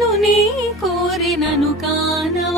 నేను నీ కోరినను కానవ?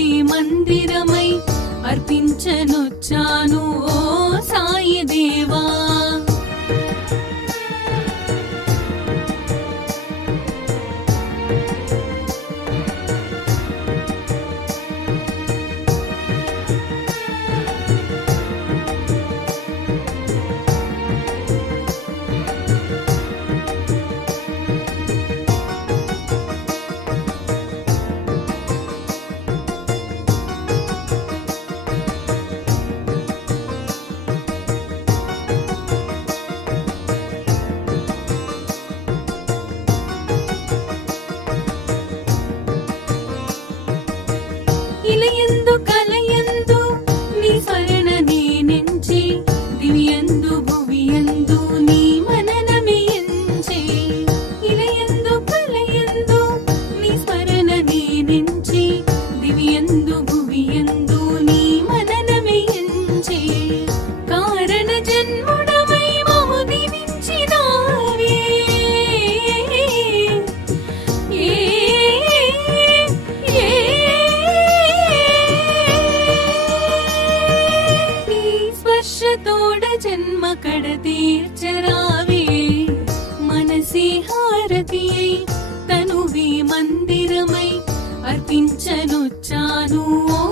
దేవి మందిరమై అర్పించనొచ్చాను ఓ కడ తీర్చరావే మనసి హారతి అయి తనువి మందిరమై అర్పించనుచ్చాను ఓ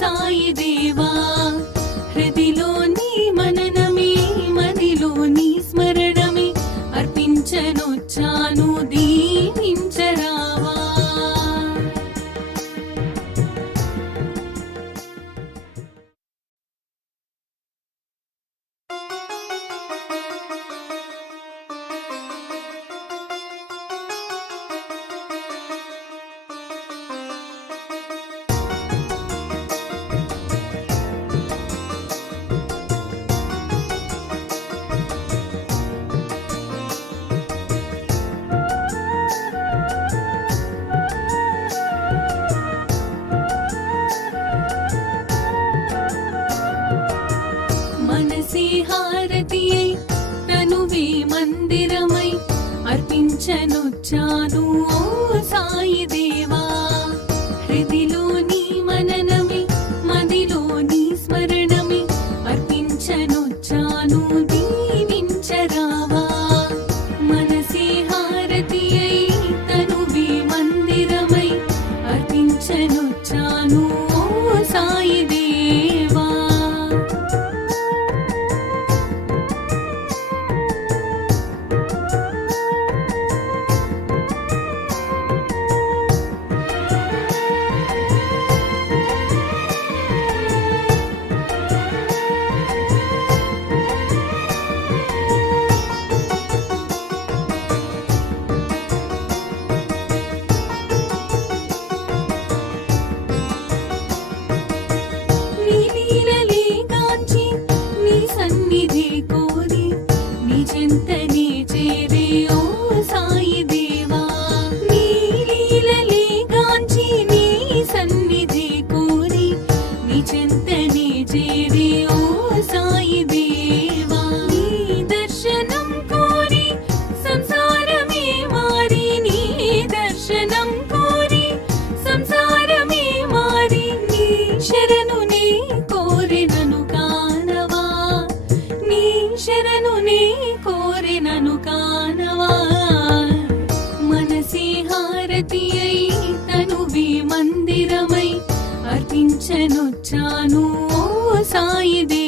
సాయి దేవా మానసి హారతి అయి తనువే మందిరమై అర్పించనొచ్చాను. ఓ సాయి దేవా హృదిలో నీ మననమే మదిలో నీ స్మరణమే అర్పించనొచ్చాను. gente నను కానవా మనసి హారతి అయి తనువే మందిరమై అర్పించనొచ్చాను సాయిదే